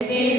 Amen.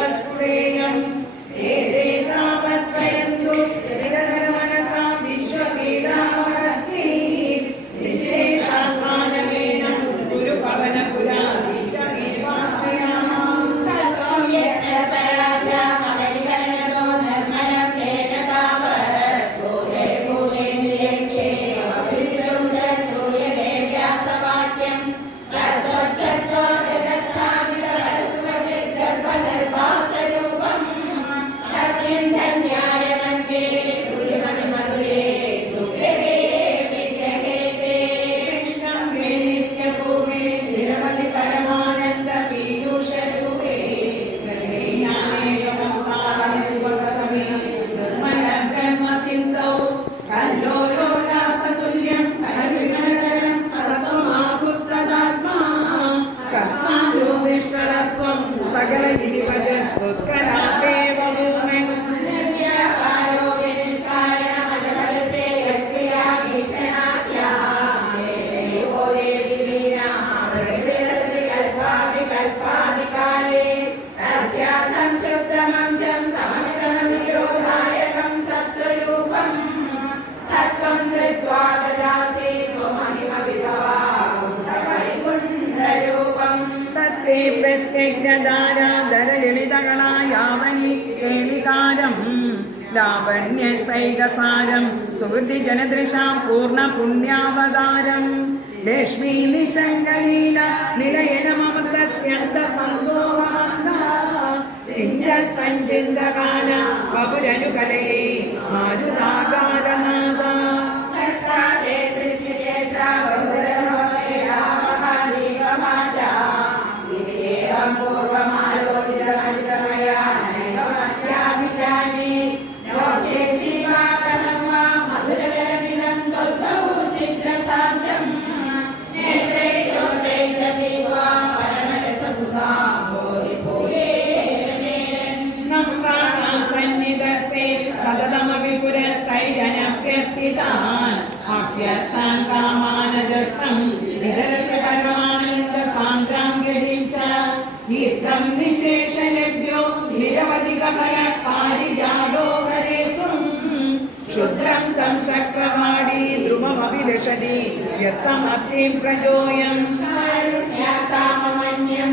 Let us pray. വിഗ്രധാരാധര ലളിതകളായാവനി കേളികാരം. ലാവണ്യ സൈകസാരം സുഹൃതി ജനദൃശാം പൂർണ പുണ്യാവതാരം ലക്ഷ്മീ നിശങ്കലീല നിലയനമൃതസ്യന്ത സന്തോഹാന്ത ചിന്തൻ സഞ്ചിന്തകാല കപുരനുകലയെ മാരുതാകാരനാഥ. ഈത്തം നിശേഷലഭ്യോ നിരവധി കമല പാരിജാതോ ഹരേതും ക്ഷുദ്രം തം ശക്രവാടി ധ്രുവമഭിലഷതി വ്യക്തമത്തിം പ്രജോയം കാരുണ്യാത്താമമന്യം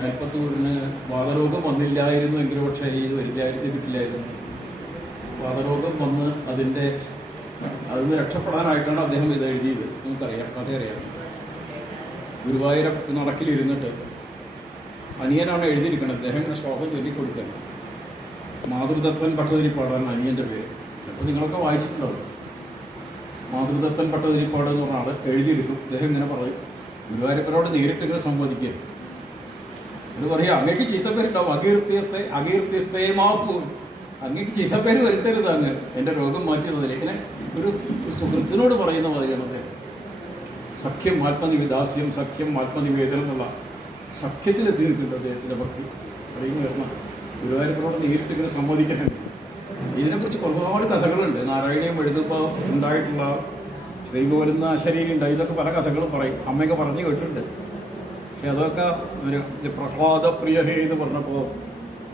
മേൽപ്പത്തൂരിന് വാതരോഗം വന്നില്ലായിരുന്നു എങ്കിലും പക്ഷേ ഇത് കിട്ടില്ലായിരുന്നു. വാതരോഗം വന്ന് അതിന്റെ അതിൽ നിന്ന് രക്ഷപ്പെടാനായിട്ടാണ് അദ്ദേഹം ഇത് എഴുതിയത്. നമുക്കറിയാം കഥയറിയാം ഗുരുവായൂര നടക്കിലിരുന്നിട്ട് അനിയനാണ് എഴുതിയിരിക്കുന്നത്. അദ്ദേഹം ശ്ലോകം ചൊല്ലിക്കൊടുക്കണം മാതൃദത്തൻ ഭട്ടതിരിപ്പാടാണ് അനിയന്റെ പേര്. അപ്പോൾ നിങ്ങളൊക്കെ വായിച്ചിട്ടുണ്ടാവും മാതൃദത്തൻ ഭട്ടതിരിപ്പാട് എന്ന് പറഞ്ഞ ആൾ എഴുതിയെടുക്കും. അദ്ദേഹം ഇങ്ങനെ പറയും ഗുരുവായൂരപ്പനോട് നേരിട്ട് ഇങ്ങനെ എന്ന് പറയാം. അങ്ങേക്ക് ചീത്തപ്പേരുണ്ടാവും അകീർത്തിയസ്തേ അകീർത്തിസ്തേമാപ്പൂ അങ്ങേക്ക് ചീത്തപ്പേര് വരുത്തരുത് അങ്ങ്. എന്റെ രോഗം മാറ്റുന്നതിൽ ഇങ്ങനെ ഒരു സുഹൃത്തിനോട് പറയുന്ന മാതിരിയാണ് അദ്ദേഹം സഖ്യം ആത്മനിവിദാസ്യം സഖ്യം ആത്മനിവേദനം എന്നുള്ള സഖ്യത്തിലെത്തി നിൽക്കുന്നത് അദ്ദേഹത്തിന്റെ ഭക്തി. പറയുന്നു വരണം ഗുരുവായൂരപ്പനോട് നേരിട്ട് ഇങ്ങനെ സംവദിക്കണം ഇതിനെക്കുറിച്ച് ഒരുപാട് കഥകളുണ്ട്. നാരായണീയം എഴുതുമ്പോൾ ഉണ്ടായിട്ടുള്ള ശ്രീകോലുന്ന ഉണ്ടായി ഇതൊക്കെ പല കഥകളും പറയും. അമ്മയൊക്കെ പറഞ്ഞു കേട്ടിട്ടുണ്ട്. പക്ഷെ അതൊക്കെ ഒരു പ്രഹ്ലാദ പ്രഹ്ലാദപ്രിയഹേ എന്ന് പറഞ്ഞപ്പോൾ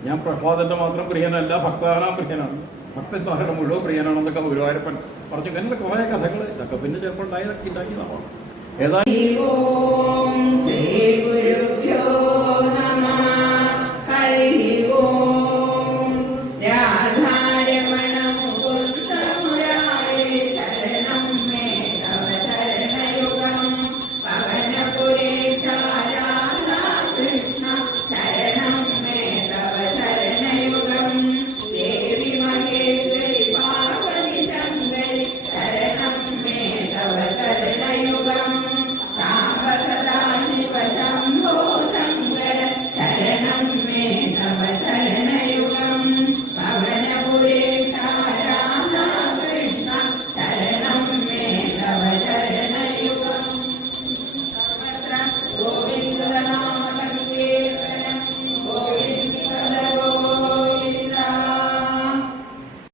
ഞാൻ പ്രഹ്ലാദന്റെ മാത്രം പ്രിയനല്ല ഭക്താനാ പ്രിയനാണ്. ഭക്തന്മാരുടെ മുഴുവൻ പ്രിയനാണെന്നൊക്കെ ഗുരുവായൂരപ്പൻ പറഞ്ഞു. അങ്ങനെ കുറേ കഥകൾ ഇതൊക്കെ പിന്നെ ചിലപ്പോൾ ഉണ്ടായതൊക്കെ ഉണ്ടാക്കിയതാണ് ഏതായാലും